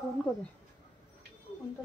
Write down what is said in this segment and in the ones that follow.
Phone করে ফোনটা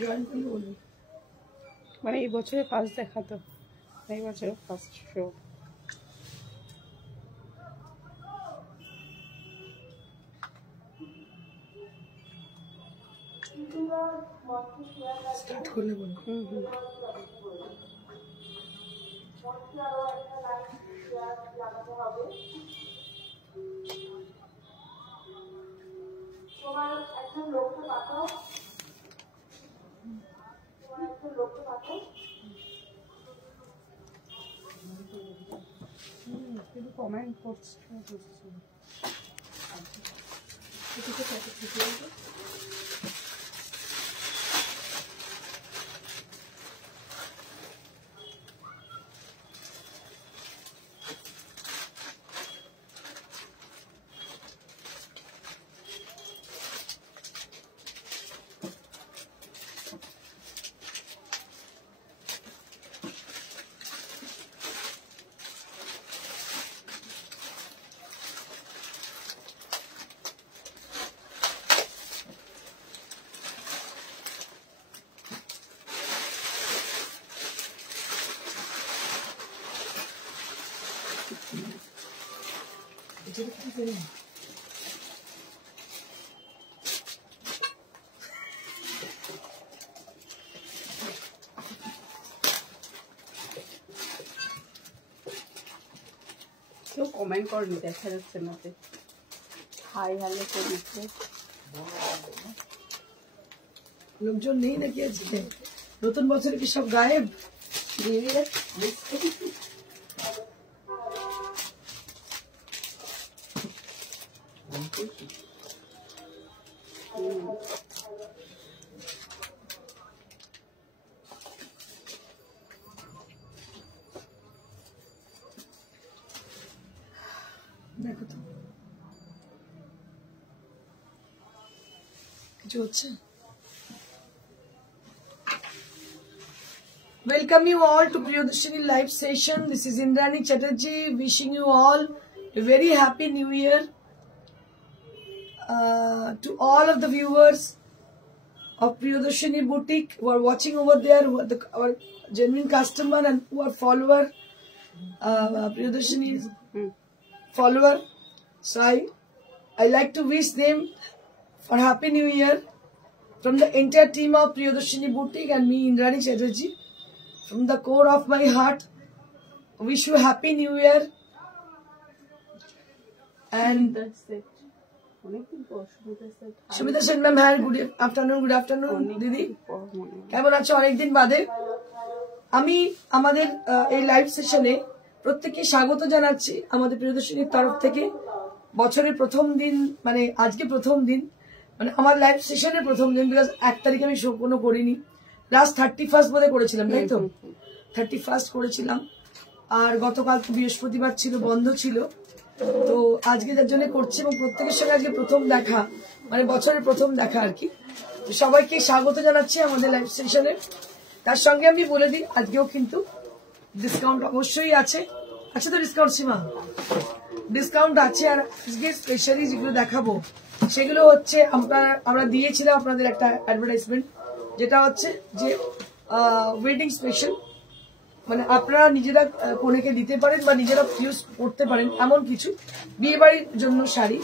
join করলে বলবি মানে এই বছরে ফার্স্ট দেখা তো এই বছরে ফার্স্ট শো স্টার্ট করলে বলবি। কিন্তু কমেন্ট করছে কেউ কমেন্ট করেনি দেখা যাচ্ছে না হাই হ্যালো করে দিচ্ছে লোকজন নেই নাকি আজকে নতুন বছরে কি সব গায়েব দেখো তো কিছু হচ্ছে Welcome you all to Priyadarshini live session. This is Indrani Chatterjee wishing you all a very happy new year. To all of the viewers of Priyadarshini Boutique who are watching over there, who are our genuine customer and who are follower, Priyadarshini's follower. So I like to wish them for happy new year from the entire team of Priyadarshini Boutique and me, Indrani Chatterjee. From the core of my heart, wish you happy new year. And Sumita Sen ma'am, good afternoon, Didi. কেমন আছো অনেকদিন বাদে? আমি আমাদের এই live সেশনে প্রত্যেককে স্বাগত জানাচ্ছি আমাদের প্রিয়দর্শিনীর তরফ থেকে। বছরের প্রথম দিন মানে আজকে প্রথম দিন মানে আমার লাইভ সেশনের প্রথম দিন, বিকজ 1 তারিখে আমি শো কোনো করিনি, লাস্ট 31 বোধে করেছিলাম, তাই তো 31 করেছিলাম। আর গতকাল বৃহস্পতিবার ছিল, বন্ধ ছিল, তো আজকে যার জন্য করছি এবং প্রত্যেকের সঙ্গে আজকে প্রথম দেখা মানে বছরের প্রথম দেখা আর কি। সবাইকে স্বাগত জানাচ্ছি আমাদের লাইভ সেশনে। তার সঙ্গে আমি বলে দিই আজকেও কিন্তু ডিসকাউন্ট অবশ্যই আছে। আচ্ছা তো ডিসকাউন্ট সীমা ডিসকাউন্ট আছে। আর আজকে স্পেশালি যেগুলো দেখাবো সেগুলো হচ্ছে আমরা দিয়েছিলাম আপনাদের একটা অ্যাডভার্টাইজমেন্ট, যেটা হচ্ছে যে ওয়েডিং স্পেশাল, মানে আপনারা নিজেরা কনেকে দিতে পারেন বা নিজেরা ইউজ করতে পারেন এমন কিছু বিয়ে বাড়ির জন্য শাড়ি।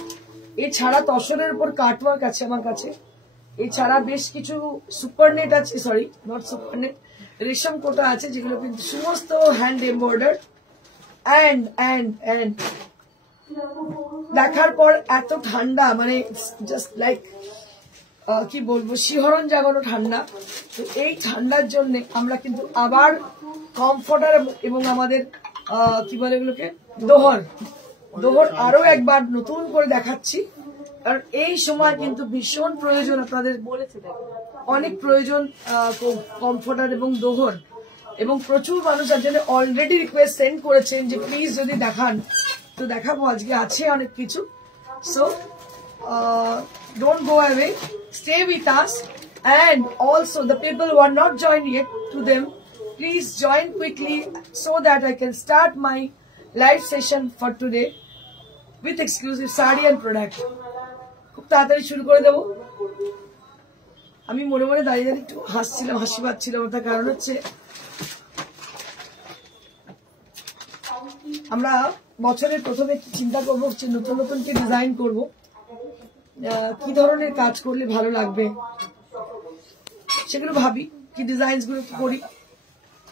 এছাড়া তসরের উপর কাটওয়ার্ক আছে আমার কাছে। এছাড়া বেশ কিছু সুপারনেট আছে, সরি নট সুপারনেট, রেশম কোটা আছে, যেগুলো কিন্তু সমস্ত হ্যান্ড এমব্রয়ডার। অ্যান্ড দেখার পর এত ঠান্ডা, মানে জাস্ট লাইক কি বলবো, শিহরণ জাগানো ঠান্ডা। তো এই ঠান্ডার জন্য আমরা কিন্তু আবার কমফর্টার এবং আমাদের কি বলে এগুলোকে দোহর আরো একবার নতুন করে দেখাচ্ছি। কারণ এই সময় কিন্তু ভীষণ প্রয়োজন, আপনাদের বলেছে অনেক প্রয়োজন কমফর্টার এবং দোহর। এবং প্রচুর মানুষ আর জন্য অলরেডি রিকোয়েস্ট সেন্ড করেছেন যে প্লিজ যদি দেখান, তো দেখাবো। আজকে আছে অনেক কিছু। So don't go away, stay with us. And also the people who are not joined yet, to them please join quickly so that I can start my live session for today with exclusive sari and product. খুব তাড়াতাড়ি শুরু করে দেবো। আমি মনে মনে দাঁড়িয়ে দাঁড়িয়ে একটু হাসছিলাম, হাসি পাচ্ছিলাম। তার কারণ হচ্ছে আমরা বছরের প্রথমে চিন্তা করবো নতুন নতুন কি ডিজাইন করবো, কি ধরনের কাজ করলে ভালো লাগবে, সেগুলো ভাবি, কি ডিজাইন গুলো করি।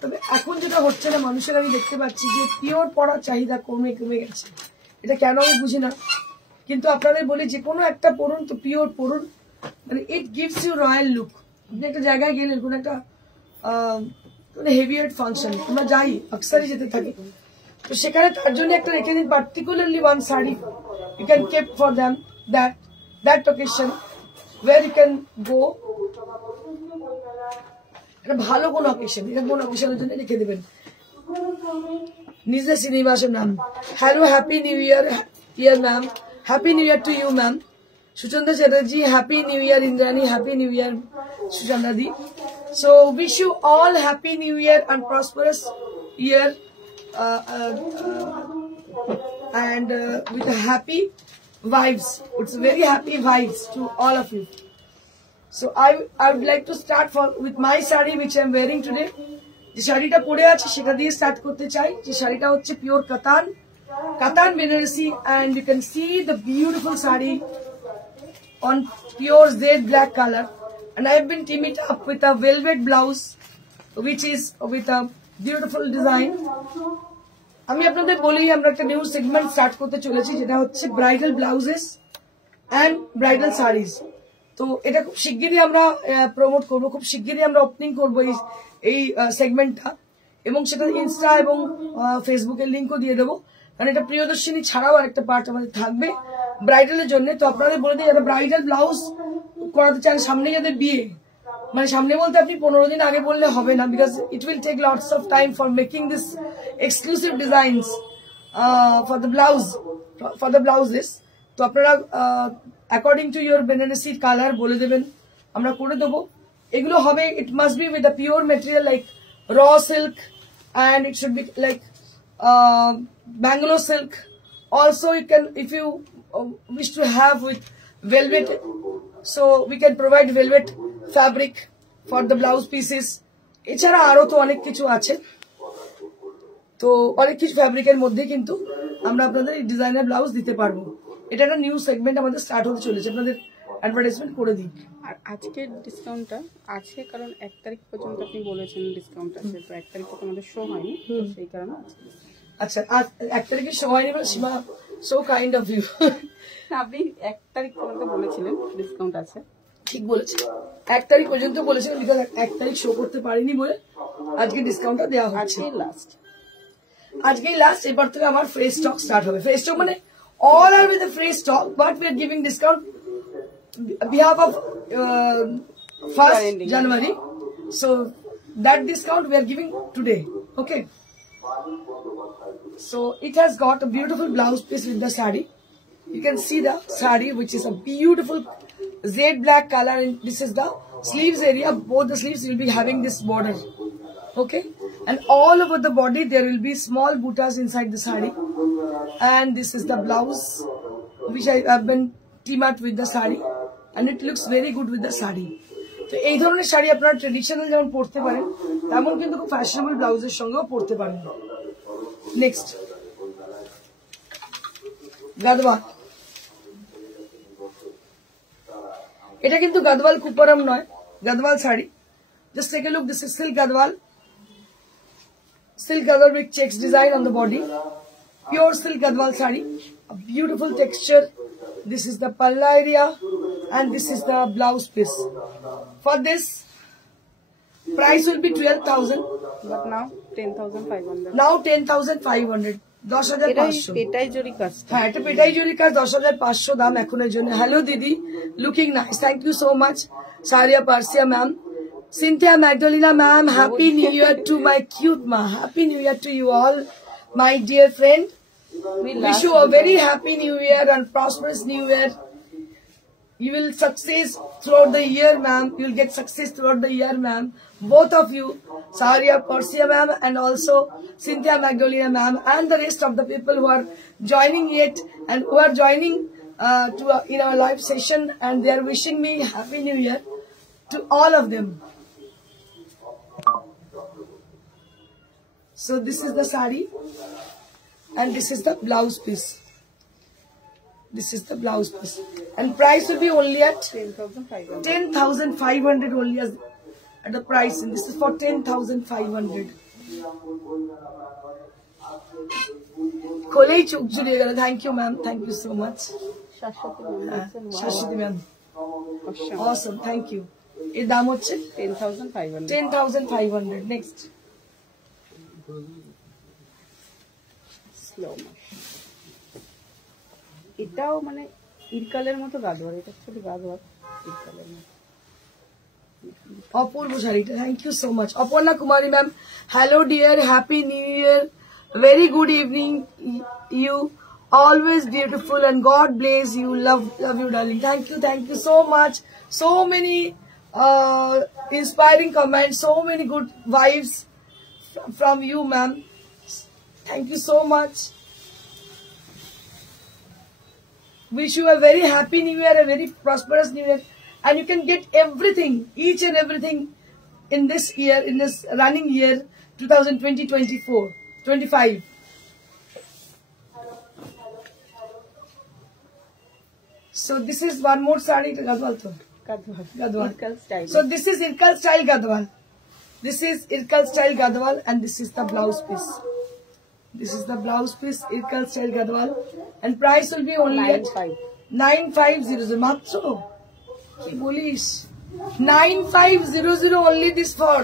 তবে এখন যেটা হচ্ছে না, মানুষের আমি দেখতে পাচ্ছি যে পিওর পড়ার চাহিদা কমে গেছে। এটা কেন আমি বুঝি না, কিন্তু আপনাদের বলি যে কোনো একটা পড়ুন তো পিওর পড়ুন, মানে it gives you royal look. আপনি একটা জায়গায় গেলেন, কোন একটা হেভিয়ার ফাংশন, আমরা যাই আকসারই যেতে থাকি, তো সেখানে তার জন্য একটা রেখে দিন, particularly one sari you can keep for them that occasion where you can go, একটা ভালো কোন অকেশন, এটা কোন অকেশনের জন্য রেখে দেবেন। নিজে শ্রীনিবাসের নাম, hello happy new year ma'am, happy new year to you ma'am. Suchandra Chatterjee, happy new year Indrani, happy new year Suchandra di. So wish you all happy new year and prosperous year and with a happy vibes. It's very happy vibes to all of you. So I would like to start with my sari which I am wearing today. যে শাড়িটা পরে আছে সেটা দিয়ে start করতে চাই। যে শাড়িটা হচ্ছে পিওর কাতান Banarasi, and you can see the beautiful sari on pure jade black color, and I have been teamed it up with a velvet blouse which is with a beautiful design. আমি আপনাদের বলি, আমরা একটা নিউ সেগমেন্ট স্টার্ট করতে চলেছি, যেটা হচ্ছে bridal blouses and bridal saris. তো এটা খুব শিগগিরই আমরা প্রমোট করবো, খুব শিগগিরই আমরা ওপেনিং করবো এই সেগমেন্টটা, এবং সেটা ইনস্টা এবং ফেসবুকের লিঙ্কও দিয়ে দেবো। কারণ এটা প্রিয়দর্শিনী ছাড়াও আরেকটা পার্ট আমাদের থাকবে ব্রাইডালের জন্য। তো আপনাদের বলে দিই, যারা ব্রাইডাল ব্লাউজ করাতে চান, সামনে যাদের বিয়ে, মানে সামনে বলতে আপনি 15 দিন আগে বললে হবে না, because it will take lots of time for making this exclusive designs for the blouses. তো আপনারা according to your Banarasi colour বলে দেবেন, আমরা করে দেবো। এগুলো হবে, it must be with a pure material like raw silk, and it should be like Bangalore silk. Also, you can, if you wish to have with velvet, so we can provide velvet fabric for the blouse pieces. এছাড়া আরো তো অনেক কিছু আছে, তো অনেক কিছু ফ্যাব্রিকের মধ্যে কিন্তু আমরা আপনাদের এই ডিজাইনার ব্লাউজ দিতে পারবো। এটা একটা নিউ সেগমেন্ট আমাদের স্টার্ট হতে চলেছে, আপনাদের অ্যাডভার্টাইজমেন্ট করে দিই। আর আজকের ডিসকাউন্টটা আছে, কারণ 1 তারিখ পর্যন্ত আপনি বলেছেন ডিসকাউন্ট আছে, তো 1 তারিখ তো আমাদের শো হয়নি, সেই কারণে আছে। আচ্ছা, আজ 1 তারিখে সময় নেবে সীমা, সো কাইন্ড অফ ইউ। আপনি 1 তারিখ পর্যন্ত বলেছিলেন ডিসকাউন্ট আছে, ঠিক বলেছি, 1 তারিখ পর্যন্ত বলেছিলেন, বিকজ 1 তারিখ শো করতে পারিনি বলে আজকে ডিসকাউন্টটা দেওয়া হচ্ছে। আজকেই লাস্ট, এবার থেকে আমার ফ্রেশ স্টক স্টার্ট হবে। ফ্রেশ স্টক মানে all are with the free stock, but we are giving discount behalf of 1st January. So that discount we are giving today. Okay. So it has got a beautiful blouse piece with the sari. You can see the sari, which is a beautiful jade black color, and this is the sleeves area. Both the sleeves will be having this border. Okay. and all over the body there will be small buttas inside the sari, and this is the blouse which I have been teamed with the sari, and it looks very good with the sari. তো এই ধরনের শাড়ি আপনারা traditional যেমন পরতে পারেন তেমন কিন্তু খুব ফ্যাশনেবল ব্লাউজের সঙ্গেও পরতে পারেন। নেক্সট গাদওয়াল, এটা কিন্তু গাদওয়াল কুপারাম নয়, Gadwal sari. Just take a look, this is silk Gadwal, silk gadwal with checks design on the body, pure silk gadwal sari, a beautiful texture. This is the palla area and this is the blouse piece. For this price will be 12,000, but now 10,500. now 10,500, 10,500 পেটাই জরি কাজ। হ্যাঁ, এটা পেটাই জরি কাজ, 10,500 দাম এখনের জন্য। Hello দিদি, looking nice, thank you so much. সারিয়া পার্সিয়া ma'am, Cynthia Magdalena ma'am, happy new year to my cute ma. Happy new year to you all, my dear friend. Wish you a very happy new year and prosperous new year. You will success throughout the year, ma'am. You will get success throughout the year, ma'am. Both of you, Saria Persia ma'am and also Cynthia Magdalena ma'am, and the rest of the people who are joining it and who are joining in our live session, and they are wishing me happy new year to all of them. So this is the sari and this is the blouse piece. This is the blouse piece, and price will be only at 10,500. 10,500 only as at the price, and this is for 10,500. Kolei chuk juliye gelo. Thank you ma'am, thank you so much. Shashwati ma'am, awesome, thank you. এর দাম হচ্ছে 10,500. 10,500. Next slow motion, এটাও মানে ইরকালের মতো গাদওয়াল, এটা শুধু গাদওয়াল ইরকালের মতো। অপূর্ব শাড়িটা, thank you so much. Aparna Kumari ma'am, hello dear, happy new year, very good evening, you always beautiful and God bless you, love you darling. Thank you so much. So many inspiring comments, so many good vibes from you ma'am, thank you so much. Wish you a very happy new year, a very prosperous new year, and you can get everything, each and everything in this year, in this running year 2020-24-25. So this is one more sari, Gadwal to Gadwal. Irkal style. So this is Irkal style Gadwal. This is Irkal style Gadwal, and this is the blouse piece. This is the blouse piece, Irkal style Gadwal, and price will be only at 9500 matro. Ki bolish? 9500 only this for,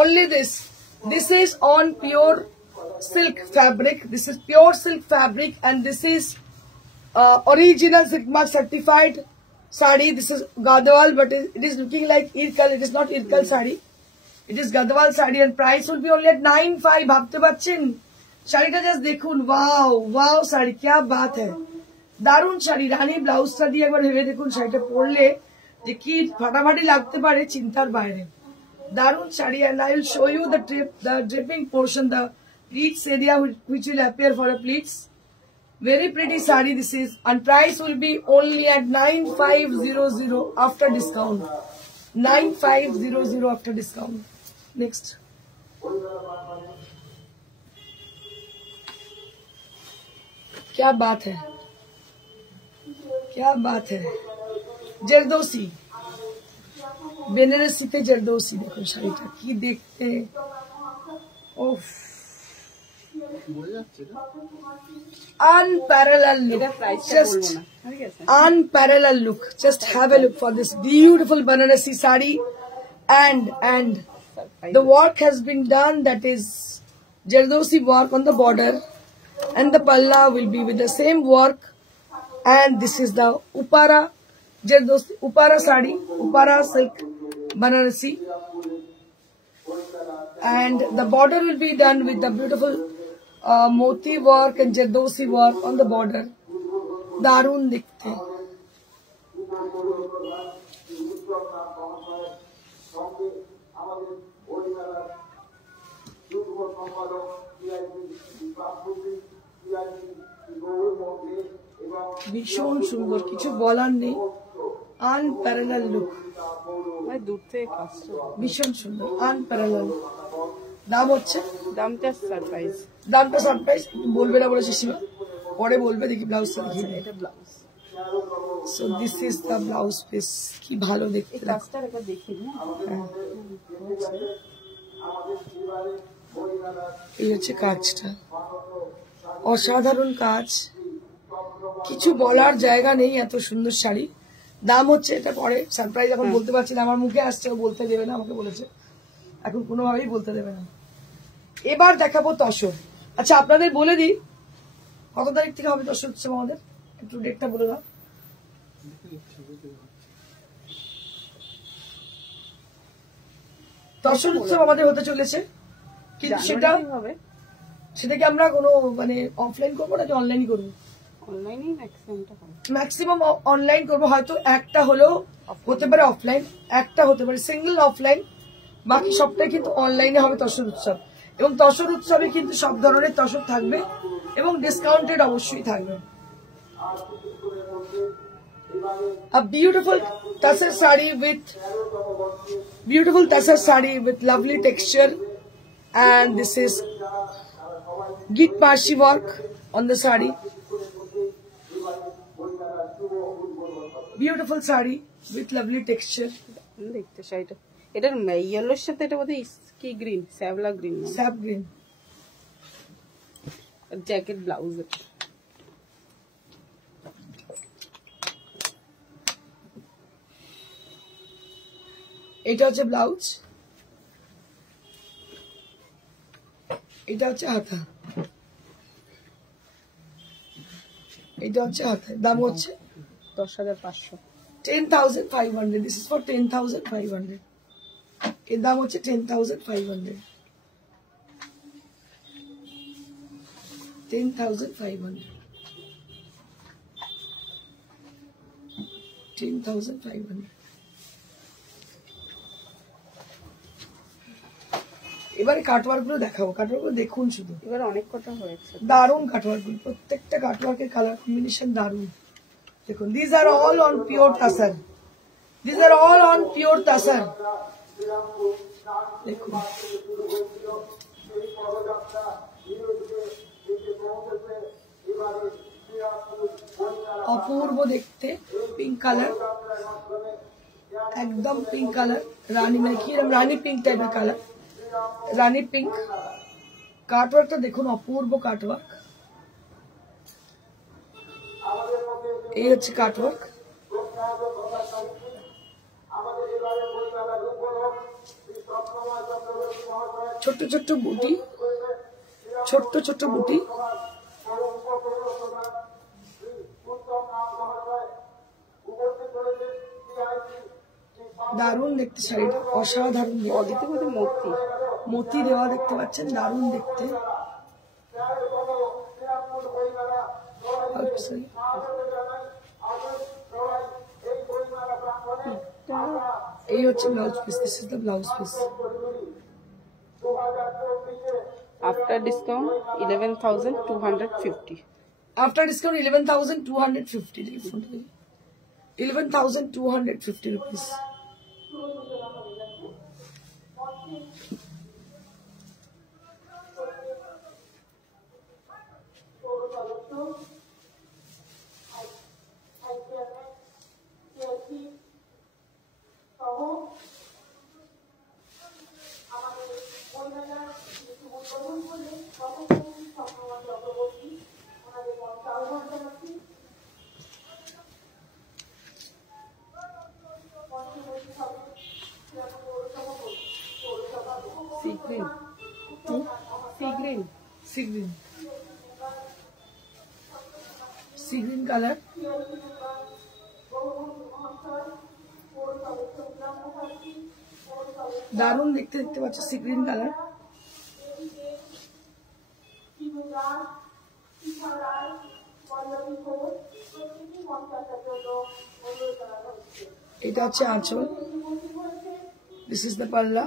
only this. This is on pure silk fabric. This is pure silk fabric, and this is original Silk Mark certified sari. This is Gadwal, but it is looking like Irkal. It is not Irkal sari. It is Gadwal sari, and price will be only at 95. ভাবতে পারছেন? শাড়িটা just দেখুন, wow wow sari, क्या बात है, দারুণ শাড়ি। রানী ব্লাউজটা দিয়ে একবার ভেবে দেখুন শাড়িটা পরলে যে কি ফাটাফাটি লাগতে পারে, চিন্তার বাইরে। দারুণ sari, and I will show you the dripping portion, the pleats area which will appear for a pleats. Very pretty sari this is, and price will be only at 9500 after discount. 9500 after discount. Next. क्या बात है, क्या बात है, जरदोसी, বেনারসিতে জরদোসি। দেখো শাড়িটা কি দেখতে, ওফ, unparalleled look, just unparalleled look. Just have a look for this beautiful Banarasi sari, and the work has been done, that is Jardosi work on the border, and the palla will be with the same work, and this is the Upara Jardosi, Upara sari, Upara silk Banarasi, and the border will be done with the beautiful moti work and Jardosi work on the border. दारुण दिखते हैं। ভীষণ সুন্দর, কিছু বলার নেই, unparalleled look, মানে দূর থেকে কাজটা ভীষণ সুন্দর, আনপ্যারালাল। দাম হচ্ছে, দামটা সারপ্রাইজ। দামটা সারপ্রাইজ বলবে না বলেছে সীমা, পরে বলবে। দেখি ব্লাউজটা দেখিয়ে দিই। এটা blouse. So this is the blouse piece. কি ভালো দেখতে, এই কাজটা একবার দেখিয়ে দিন। এই হচ্ছে কাজটা, অসাধারণ কাজ, কিছু বলার জায়গা নেই, এত সুন্দর শাড়ি। দাম হচ্ছে, এটা পরে সারপ্রাইজ, এখন বলতে পারছি না, আমার মুখে আসছে, ও বলতে দেবে না, আমাকে বলেছে এখন কোনোভাবেই বলতে দেবে না। এবার দেখাবো তসর। আচ্ছা আপনাদের বলে দিই কত তারিখ থেকে হবে তসর উৎসব আমাদের, একটু ডেটটা বলে দাও। তসর উৎসব আমাদের হতে চলেছে, কিন্তু সেটা হবে, সেটাকে আমরা কোনো মানে অফলাইন করবো নাকি অনলাইন করবো? অনলাইনেই ম্যাক্সিমামটা হবে। ম্যাক্সিমাম অনলাইন করবো, হয়তো একটা হলেও হতে পারে অফলাইন, একটা হতে পারে সিঙ্গেল অফলাইন, বাকি সবটাই কিন্তু অনলাইনে হবে তসর উৎসব। এবং তসর উৎসবে কিন্তু সব ধরনের তসর থাকবে এবং ডিসকাউন্টেড অবশ্যই থাকবে। A beautiful tassar saree with lovely texture, and this is git pashi work on the saree. Beautiful saree with lovely texture. দেখতে শাড়িটা, এটার ইয়েলোর সাথে এটা বোধহয় কি গ্রিন, শ্যাবলা green, Sap green. Jacket blouse. এটা হচ্ছে ব্লাউজ, এটা হচ্ছে হাতা, এটা হচ্ছে হাতা। দাম হচ্ছে 10,500। 10,500. This is for 10,500. এর দাম হচ্ছে 10,500. 10,500. 10,500. এবারে কাটওয়ার্ক গুলো দেখাবো, কাটওয়ার্ক গুলো দেখুন শুধু, এবার অনেক কটা হয়েছে। দারুণ কাটওয়ার্ক গুলো, প্রত্যেকটা কাটওয়ার্কের কালার কম্বিনেশন দারুণ। দেখুন, this are all on pure tussar, this are all on pure tussar. দেখুন অপূর্ব দেখতে, পিঙ্ক কালার, একদম পিঙ্ক কালার, রানী মানে কি রানী পিঙ্ক টাইপের কালার, রানী পিঙ্ক। কাটওয়ার্কটা দেখুন, অপূর্ব কাটওয়ার্ক। এই হচ্ছে কাটওয়ার্ক। ছোট্ট ছোট্ট বুটি, ছোট্ট ছোট্ট বুটি, দারুণ দেখতে শাড়িটা, অসাধারণ। বডিতে বোধহয় মূর্তি, মতি দেওয়া দেখতে পাচ্ছেন, দারুণ দেখতে। এই হচ্ছে blouse piece, this is the blouse piece. After discount 11,250। After discount 11,250, 11,250 rupees. Sea green, sea green, Sea green, sea green color. দারুণ দেখতে, দেখতে পাচ্ছ সি গ্রিন কালার। এটা হচ্ছে আঁচল, দিস ইজ দ্য পাল্লা।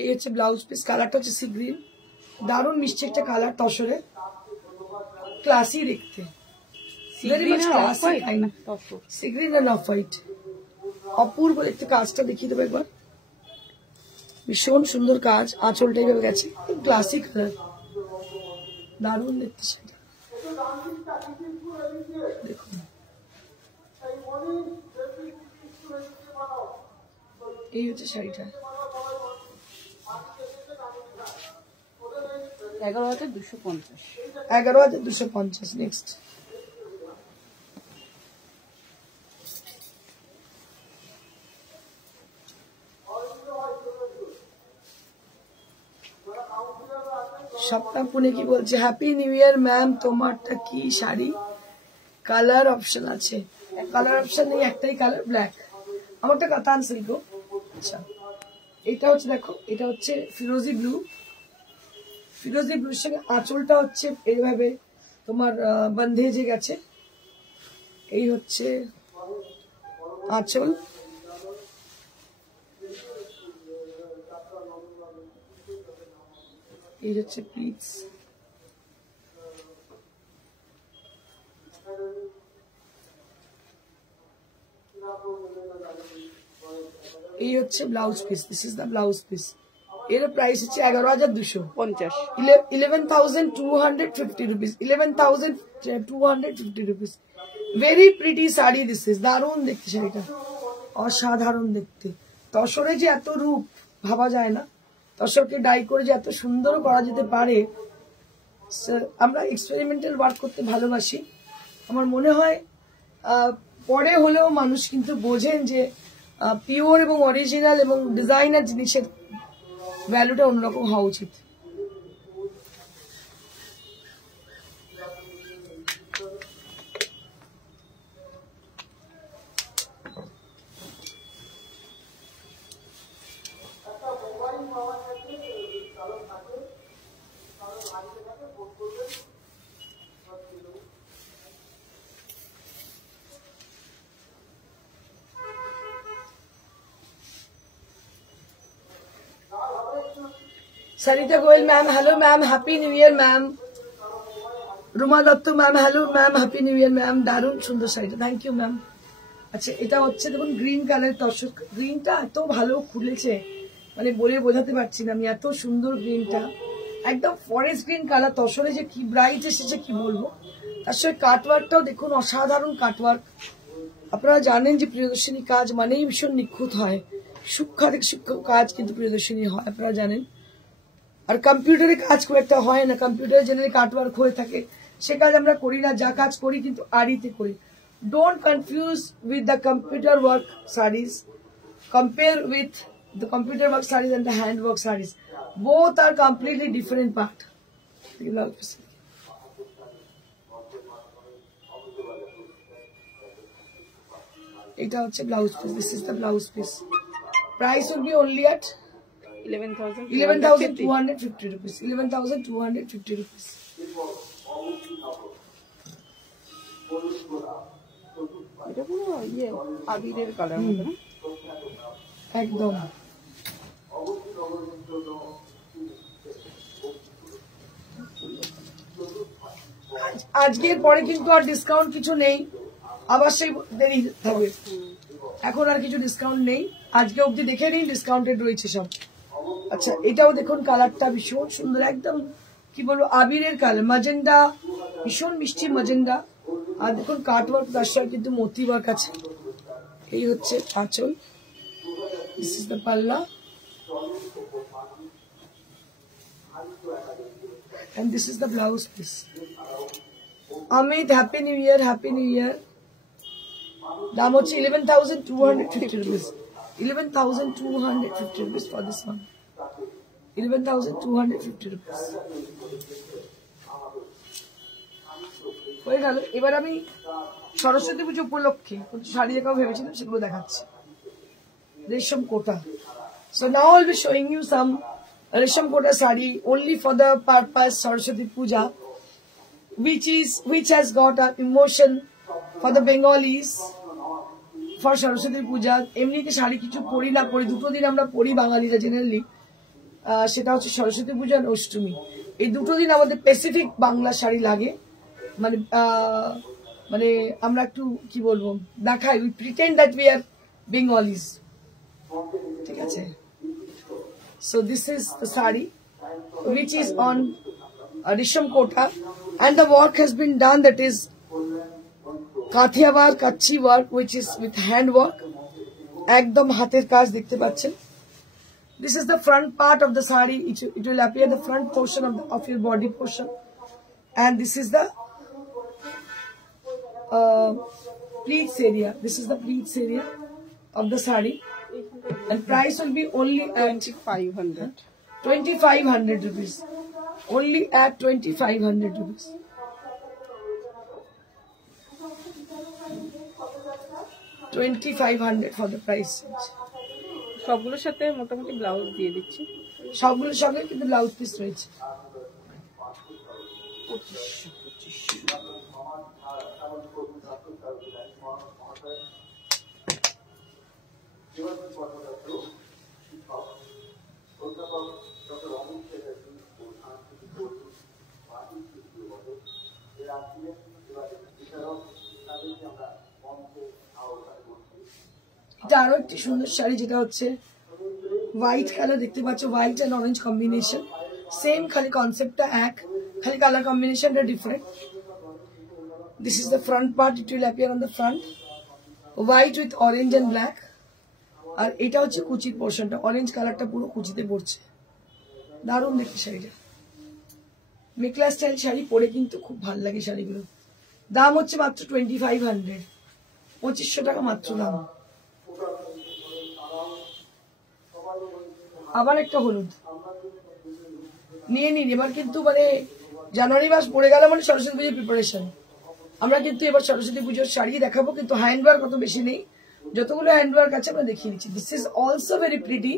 এই হচ্ছে ব্লাউজ পিস, কালারটা হচ্ছে সি গ্রিন, দারুণ মিষ্টি একটা কালার, তসরে ক্লাসি দেখতে, very much classy kind, sea green and off white, অপূর্ব দেখতে। কাজটা দেখিয়ে দেবো একবার, ভীষণ সুন্দর কাজ, আঁচলটা এইভাবে গেছে, ক্লাসিক কালার, দারুণ দেখতে সেটা। দেখুন এই হচ্ছে শাড়িটা, 11,250। 11,250। নেক্সট সপ্তাহ পুনে কি বলছে, হ্যাপি নিউ ইয়ার ম্যাম, তোমারটা কি শাড়ি কালার অপশন আছে? কালার অপশন নেই, একটাই কালার ব্ল্যাক। আমারটা কাতান সিল্ক। আচ্ছা এটা হচ্ছে দেখো, এটা হচ্ছে ফিরোজি ব্লু, ফিরোজি ব্লুর সঙ্গে আঁচলটা হচ্ছে এইভাবে তোমার বন্ধেজে গেছে, এই হচ্ছে আঁচল, এই হচ্ছে প্লিটস, এই হচ্ছে blouse piece, this is the blouse piece. এর প্রাইস হচ্ছে 11,250, 11,250 rupees, 11,250 rupees. Very pretty sari this is, দারুণ দেখতে শাড়িটা, অসাধারণ দেখতে। তসরে যে এত রূপ ভাবা যায় না, তসরকে ডাই করে যে এত সুন্দর করা যেতে পারে। আমরা এক্সপেরিমেন্টাল ওয়ার্ক করতে ভালোবাসি। আমার মনে হয় পরে হলেও মানুষ কিন্তু বোঝেন যে পিওর এবং অরিজিনাল এবং ডিজাইনার জিনিসের ভ্যালুটা অন্যরকম হওয়া উচিত। Sarita Goyal ma'am hello ma'am, happy new year ma'am. Ruma Dutta ma'am hello ma'am, happy new year ma'am, দারুণ সুন্দর শাড়িটা, থ্যাংক ইউ ম্যাম। আচ্ছা এটা হচ্ছে দেখুন গ্রিন কালার, তসর গ্রিনটা এত ভালো খুলেছে মানে বলে বোঝাতে পারছি না আমি, এত সুন্দর গ্রিনটা, একদম ফরেস্ট গ্রিন কালার, তসরে যে কি ব্রাইট এসেছে কি বলবো। তার সঙ্গে কাটওয়ার্কটাও দেখুন, অসাধারণ কাটওয়ার্ক। আপনারা জানেন যে প্রিয়দর্শিনী কাজ মানেই ভীষণ নিখুঁত হয়, সূক্ষ্ম থেকে সূক্ষ্ম কাজ কিন্তু প্রিয়দর্শিনী হয়, আপনারা জানেন। আর কম্পিউটারে কাজ খুব একটা হয় না, কম্পিউটারে জেনারেলি কাটওয়ার্ক হয়ে থাকে, সে কাজ আমরা করি না, যা কাজ করি কিন্তু আড়িতে করি। Don't confuse with the computer work saris, compare with the computer work saris and the hand work saris, both are completely different part. এটা হচ্ছে blouse piece, this is the blouse piece, price will be only at 11,250 rupees, 11,250 rupees. এটা পুরো ইয়ে আবিরের colour মতো না, একদম। আজকের পরে কিন্তু আর ডিসকাউন্ট কিছু নেই, আবার সেই দেরি হবে, এখন আর কিছু ডিসকাউন্ট নেই, আজকে অবধি দেখে নিন ডিসকাউন্টেড রয়েছে সব। আচ্ছা এটাও দেখুন কালারটা ভীষণ সুন্দর, একদম কি বলবো আবিরের কালার, মাজেন্ডা, ভীষণ মিষ্টি মাজেন্ডা। আর দেখুন কাটওয়ার্ক, তার সঙ্গে কিন্তু মোতি ওয়ার্ক আছে। এই হচ্ছে আঁচল, দিস ইজ দ্য পাল্লা, and this is the blouse piece. Amit, happy new year, happy new year. দাম হচ্ছে 11,250 rupees, 11,250 rupees for this one, 11,250 rupees হয়ে গেল। এবার আমি সরস্বতী পুজো উপলক্ষে শাড়ি দেখাও ভেবেছিলাম, সেগুলো দেখাচ্ছি। রেশম কোটা, so now I'll be showing you some রেশম কোটা sari only for the purpose Saraswati Puja, which has got an emotion for the Bengalis for Saraswati Puja. এমনিতে শাড়ি কিছু পরি না পরি, দুটো দিন আমরা পরি বাঙালিরা জেনারেলি, সেটা হচ্ছে সরস্বতী পূজা আর অষ্টমী। এই দুটো দিন আমাদের স্পেসিফিক বাংলা শাড়ি লাগে, মানে মানে আমরা একটু কি বলবো দেখাই, we pretend that we are Bengalis, ঠিক আছে। So this is the sari which is on Risham Kota, and the work has been done, that is Kathiawar Kachhi work, which is with hand work, ekdom hater kaj dekhte pacchen. This is the front part of the sari. It will appear the front portion of your body portion, and this is the pleats area. This is the pleats area of the sari, and price will be only at 2500 rupees. Only at 2500 rupees. $2500 for the price. সবগুলোর সাথে মোটামুটি blouse দিয়ে দিচ্ছি, সবগুলোর সঙ্গে কিন্তু blouse piece রয়েছে। এটা আরো একটি সুন্দর শাড়ি, যেটা হচ্ছে হোয়াইট কালার, দেখতে পাচ্ছ white and orange combination, same, খালি কনসেপ্টটা এক, খালি কালার কম্বিনেশনটা different. This is the front part, it will appear on the front, white with orange and black. আর এটা হচ্ছে কুচির পোর্শনটা, অরেঞ্জ কালারটা পুরো কুচিতে পড়ছে, দারুণ দেখতে শাড়িটা। মেখলা স্টাইল শাড়ি পরে কিন্তু খুব ভালো লাগে শাড়িগুলো। দাম হচ্ছে মাত্র 2500, 2500 টাকা মাত্র দাম। আবার একটা হলুদ নিয়ে নিন। এবার কিন্তু মানে জানুয়ারি মাস পড়ে গেল মানে সরস্বতী পুজোর প্রিপারেশন। আমরা কিন্তু এবার সরস্বতী পুজোর শাড়ি দেখাবো, কিন্তু হ্যান্ডওয়ার্ক কত বেশি নেই, যতগুলো হ্যান্ডওয়ার্ক আছে আমরা দেখিয়ে দিচ্ছি। This is also very pretty.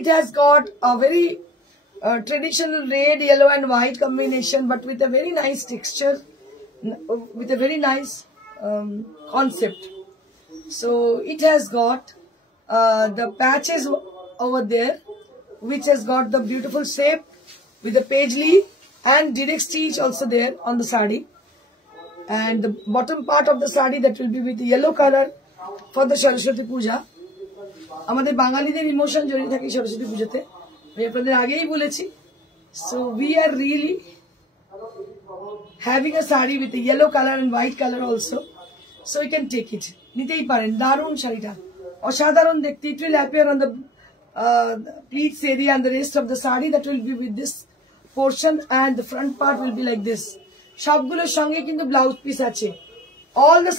It has got a very traditional red, yellow and white combination, but with a very nice texture, with a very nice concept. So it has got the patches over there, which has got the beautiful shape with the paisley and direct stitch also there on the sari. And the bottom part of the sari, that will be with the yellow color for the Saraswati Puja. আমাদের বাঙালিদের emotion জড়িয়ে থাকে সরস্বতী পুজোতে, আমি আপনাদের আগেই বলেছি। So we are really having a sari with yellow colour and white colour also, so you can take it, নিতেই পারেন। দারুণ শাড়িটা, অসাধারণ দেখতে। It will appear on the pleats area and the rest of the saree, that will be with this portion, and the front part will be like this. সবগুলোর সঙ্গে কিন্তু blouse piece আছে। all the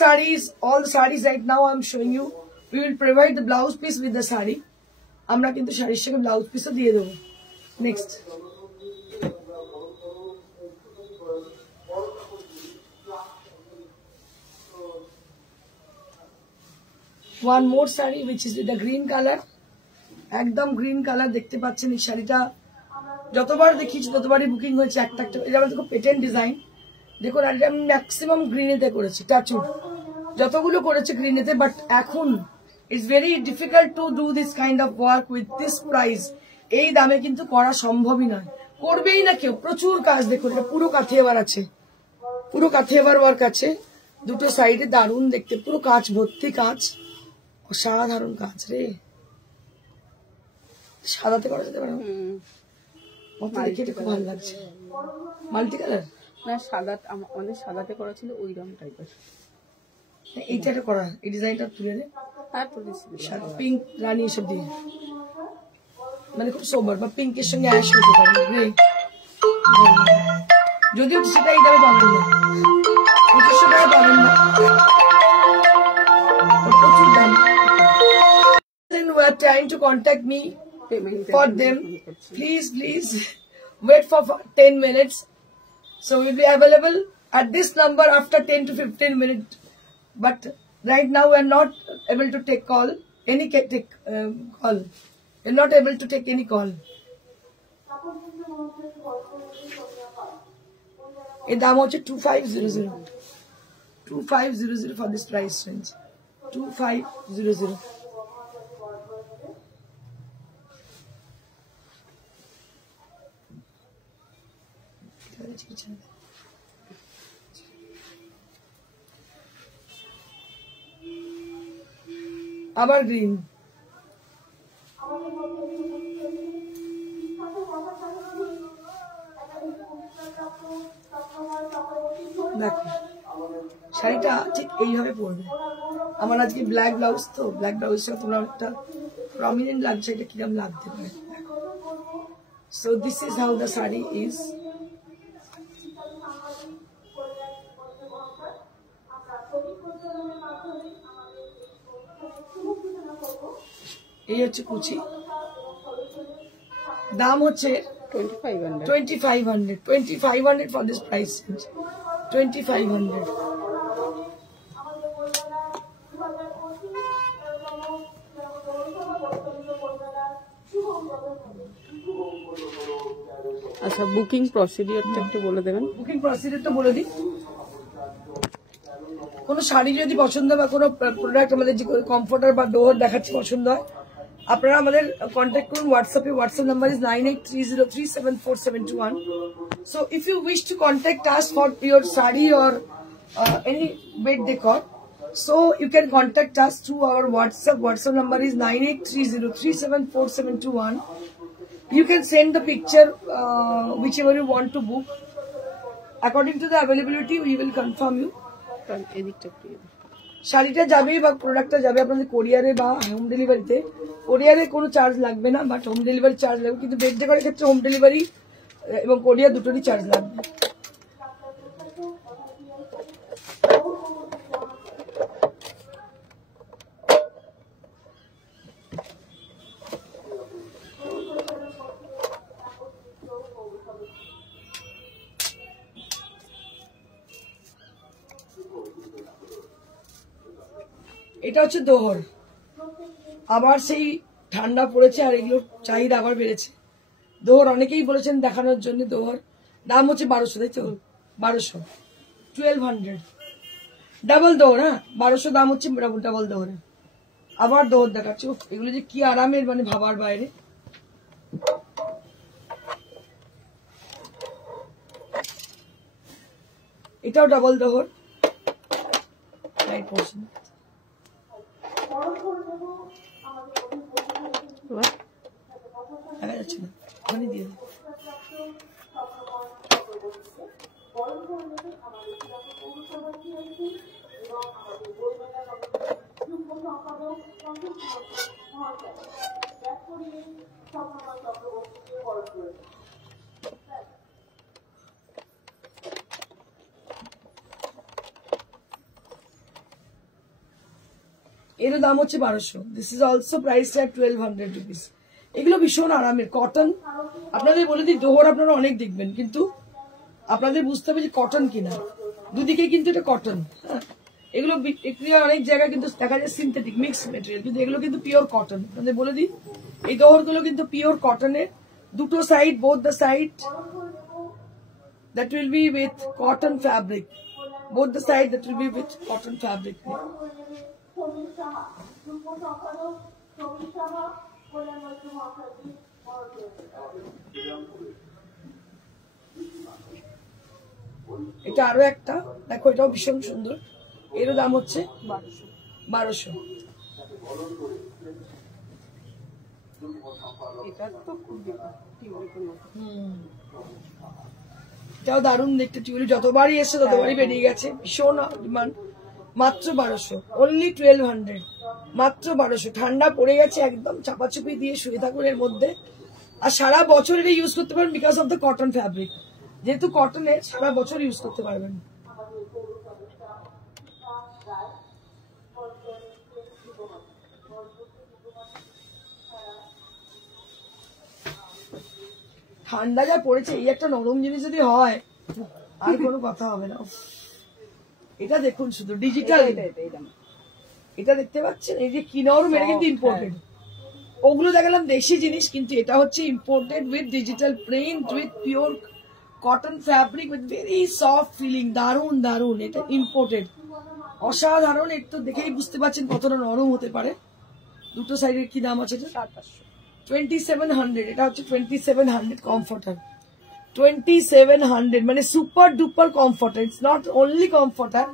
sarees right now I am showing you, we will provide the blouse piece with the saree. আমরা কিন্তু শাড়ির সঙ্গে blouse পিসও দিয়ে দেবো। Next one more saree which is with the green color, একদম green colour দেখতে পাচ্ছেন। এই শাড়িটা যতবার দেখিয়েছি ততবারই বুকিং হয়েছে একটা একটা। এটা আমাদের খুব পেটেন্ট ডিজাইন, দেখুন। আর এটা আমি ম্যাক্সিমাম গ্রিনেতে করেছি, টাচুড যতগুলো করেছে গ্রিনেতে, বাট এখন it's very difficult to do this kind of work with this price. এই দামে কিন্তু করা সম্ভবই নয়, করবেই না কেউ। প্রচুর কাজ, দেখুন এটা পুরো কাথিয়াওয়ার আছে, পুরো কাথিয়াওয়ার ওয়ার্ক আছে দুটো সাইডে, দারুণ দেখতে, পুরো কাজ ভর্তি কাজ, অসাধারণ কাজ রে। সাদাতে করা যেতে পারে, খুব ভালো লাগছে। মাল্টি কালার না, সাদা আমাদের সাদাতে করা ছিল ওই রকম টাইপের। এইটা করা, এই ডিজাইনটা তুলে নে, পিঙ্ক রানী এসব দিয়ে, মানে খুব সোবার, বা পিঙ্কের সঙ্গে অ্যাশ হতে পারে রে। যদিও সেটা এই দামে পাবেন না, 2500 টাকা পাবেন না, প্রচুর দাম। Then we are trying to contact me for them. Please wait for 10 minutes. So we'll be available at this number after 10 to 15 minutes. But right now we are not able to take call, any call. We're not able to take any call. এর দাম হচ্ছে 2500, 2500 for this price range, 2500. আবার green, দেখো শাড়িটা ঠিক এইভাবে পরবে। আমার আজকে ব্ল্যাক ব্লাউজ, তো ব্ল্যাক ব্লাউজটা তোমরা একটা প্রমিনেন্ট লাগছে, এটা কিরকম লাগতে পারে। So this is how the sari is. এই হচ্ছে কুচি, দাম হচ্ছে 2500 for this price range, 2500। আচ্ছা, বুকিং প্রসিডিওরটা একটু বলে দেবেন। বুকিং প্রসিডিওরটা বলে দিই। কোনো শাড়ি যদি পছন্দ বা কোনো প্রোডাক্ট আমাদের যে কমফোর্টার বা ডোর দেখাচ্ছি পছন্দ হয়, আপনারা আমাদের কন্ট্যাক্ট করুন হোয়াটসঅ্যাপে। WhatsApp number is 9830374721। So if you wish to contact us for your sari or any bed decor, so you can contact us through our WhatsApp. WhatsApp number is 9830374721. You can send the picture whichever you want to book. According to the availability, we will confirm you. শাড়িটা যাবে বা প্রোডাক্টটা যাবে আপনাদের কোরিয়ারে বা home ডেলিভারিতে। কোরিয়ারে কোনো charge লাগবে না, বাট হোম ডেলিভারি চার্জ লাগবে, কিন্তু বেড ডেকোরের ক্ষেত্রে হোম ডেলিভারি এবং কোরিয়ার দুটোরই চার্জ লাগবে। এটা হচ্ছে দোহর, আবার সেই ঠান্ডা পড়েছে আর এগুলোর চাহিদা আবার বেড়েছে। দোহর অনেকেই বলেছেন দেখানোর জন্য। দোহর দাম হচ্ছে 1200, তাই তো? 1200, 1200 ডাবল দোহর। হ্যাঁ, 1200 দাম হচ্ছে ডাবল দোহরে। আবার দোহর দেখাচ্ছি, এগুলো যে কি আরামের, মানে ভাবার বাইরে। এটাও ডাবল দোহর, দেখা যাচ্ছে না, ওখানে দিয়ে দেব। এর দাম হচ্ছে 1200। This is also price at 1200 rupees. এগুলো ভীষণ আরামের, কটন। আপনাদের বলে দিই, দোহর আপনারা অনেক দেখবেন, কিন্তু আপনাদের বুঝতে হবে যে কটন কিনা। দুদিকে কিন্তু এটা কটন। হ্যাঁ, এগুলো অনেক জায়গায় কিন্তু দেখা যায় সিনথেটিক মিক্স মেটেরিয়াল, কিন্তু এগুলো কিন্তু পিওর কটন। আপনাদের বলে দিই, এই দোহরগুলো কিন্তু পিওর কটনের। দুটো side, both the side that will be with cotton fabric. Both the side that will be with cotton fabric. এটা আরো একটা দেখো, এটাও ভীষণ সুন্দর। এর দাম হচ্ছে 1200। এটাও দারুণ দেখতে, টিউলি যতবারই এসছে ততবারই বেরিয়ে গেছে, ভীষণ ডিমান্ড। মাত্র 1200, অনলি 1200, মাত্র 1200। ঠান্ডা পড়ে গেছে, একদম চাপাচুপি দিয়ে শুয়ে থাকুন এর মধ্যে, আর সারা বছর এটা ইউজ করতে পারেন because of the cotton fabric. যেহেতু কটনের, সারা বছর ইউজ করতে পারবেন। ঠান্ডা যা পড়েছে, এই একটা নরম জিনিস যদি হয় আর কোনো কথা হবে না। এটা দেখুন শুধু ডিজিটাল, এটা দেখতে পাচ্ছেন, এই যে কি নরম, এটা কিন্তু ইম্পোর্টেড। ওগুলো দেখালাম দেশি জিনিস, কিন্তু এটা হচ্ছে imported with digital print, with pure cotton fabric, with very soft feeling. দারুন দারুন, এটা ইম্পোর্টেড, অসাধারণ। একটু দেখেই বুঝতে পারছেন কতটা নরম হতে পারে। দুটো সাইডের কি দাম আছে? 2700। এটা হচ্ছে 2700 কমফোর্টার, 2700 মানে super duper comforter. It's not only comforter,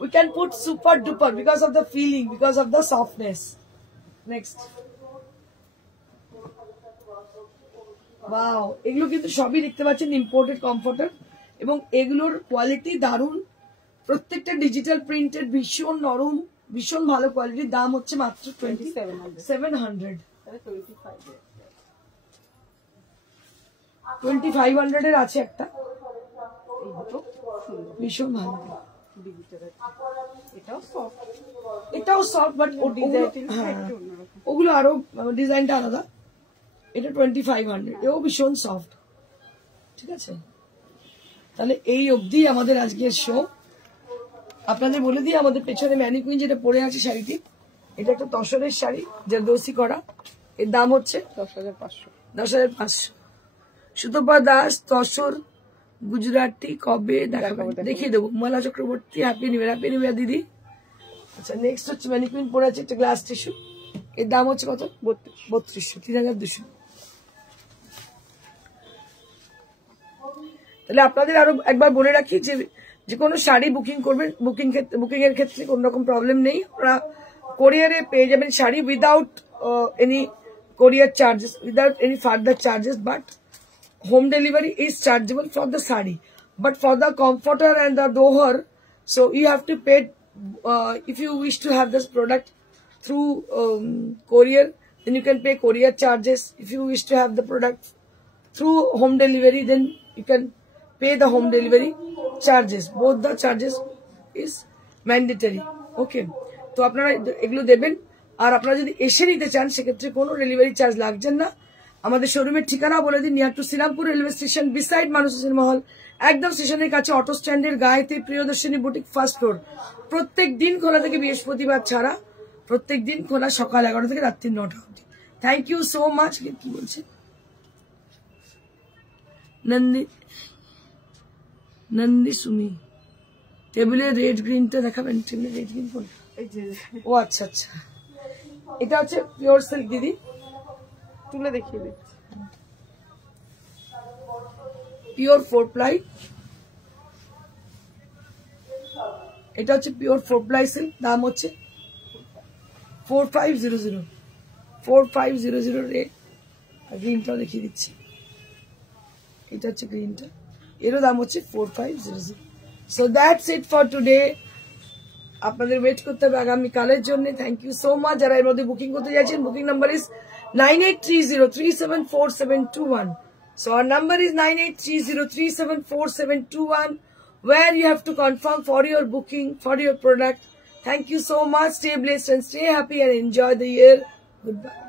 we can put super duper because of the feeling, because of the softness. Next. Wow, এগুলো কিন্তু সবই দেখতে পাচ্ছেন ইম্পোর্টেড কমফর্টার এবং এগুলোর কোয়ালিটি দারুণ, প্রত্যেকটা ডিজিটাল প্রিন্টেড, ভীষণ নরম, ভীষণ ভালো কোয়ালিটির। দাম হচ্ছে মাত্র 2700। 2500 এর আছে একটা, ভীষণ ভালো। এটাও সফট, বাট ওগুলো আরো ডিজাইনটা আলাদা। এটা 2500, এও ভীষণ সফট। ঠিক আছে, তাহলে এই অবধি আমাদের আজকের শো। আপনাদের বলে দিই, আমাদের পেছনে ম্যানিকুইন যেটা পরে আছে শাড়িটি, এটা একটা তসরের শাড়ি, জারদৌসি করা। এর দাম হচ্ছে 10,500। 10,500। সুতপা দাস, তসর, গুজরাটি কবে দেখিয়ে দেবো। Mala Chakraborty, happy new year. Happy new year দিদি। আচ্ছা, নেক্সট হচ্ছে ম্যানিকুইন পরে আছে একটা গ্লাস টিস্যু। এর দাম হচ্ছে কত? 3200, 3200। তাহলে আপনাদের আরো একবার বলে রাখি যে কোনো শাড়ি বুকিং করবেন, বুকিং এর ক্ষেত্রে কোনো রকম প্রবলেম নেই। আপনারা কোরিয়ারে পেয়ে যাবেন শাড়ি উইদাউট এনি কোরিয়ার charges, without any further charges, but home delivery is chargeable for the sari, but for the comforter and the doher, so you have to pay. If you wish to have this product through courier, then you can pay courier charges. If you wish to have the product through home delivery, then you can pay the home delivery charges. Both the charges is mandatory. Okay, তো আপনারা এগুলো দেবেন। আর আপনারা যদি এসে নিতে চান, সেক্ষেত্রে কোনো ডেলিভারি চার্জ লাগছে না। আমাদের শোরুমের ঠিকানা বলে দিন, near to Srirampur railway station, beside Manush cinema hall, একদম স্টেশনের কাছে, অটো স্ট্যান্ডের গায়েতে, প্রিয়দর্শিনী বুটিক, ফার্স্ট ফ্লোর। প্রত্যেক দিন খোলা থেকে বৃহস্পতিবার ছাড়া, প্রত্যেক দিন খোলা সকাল 11 থেকে রাত্রি 9টা অবধি। Thank you so much. কি বলছে নন্দী সুমি? টেবিলে রেড গ্রিনটা দেখাবেন, টেবিলে রেড গ্রিন কোনটা? ও আচ্ছা আচ্ছা, এটা হচ্ছে পিওর সিল্ক দিদি, তুলে দেখিয়ে দিচ্ছি। পিওর 4 প্লাই, এটা হচ্ছে পিওর 4 প্লাই সিল্ক। দাম হচ্ছে 4500। 4500 রেট। আর গ্রিনটাও দেখিয়ে দিচ্ছি, এটা হচ্ছে গ্রিনটা, এরও দাম হচ্ছে 4500। So that's it for today. আপনাদের ওয়েট করতে হবে আগামীকালের জন্য। Thank you so much. যারা এর মধ্যে বুকিং করতে যাচ্ছেন, booking number is 9830374721. So our number is 9830374721, where you have to confirm for your booking for your product. Thank you so much. Stay blessed and stay happy and enjoy the year. Goodbye.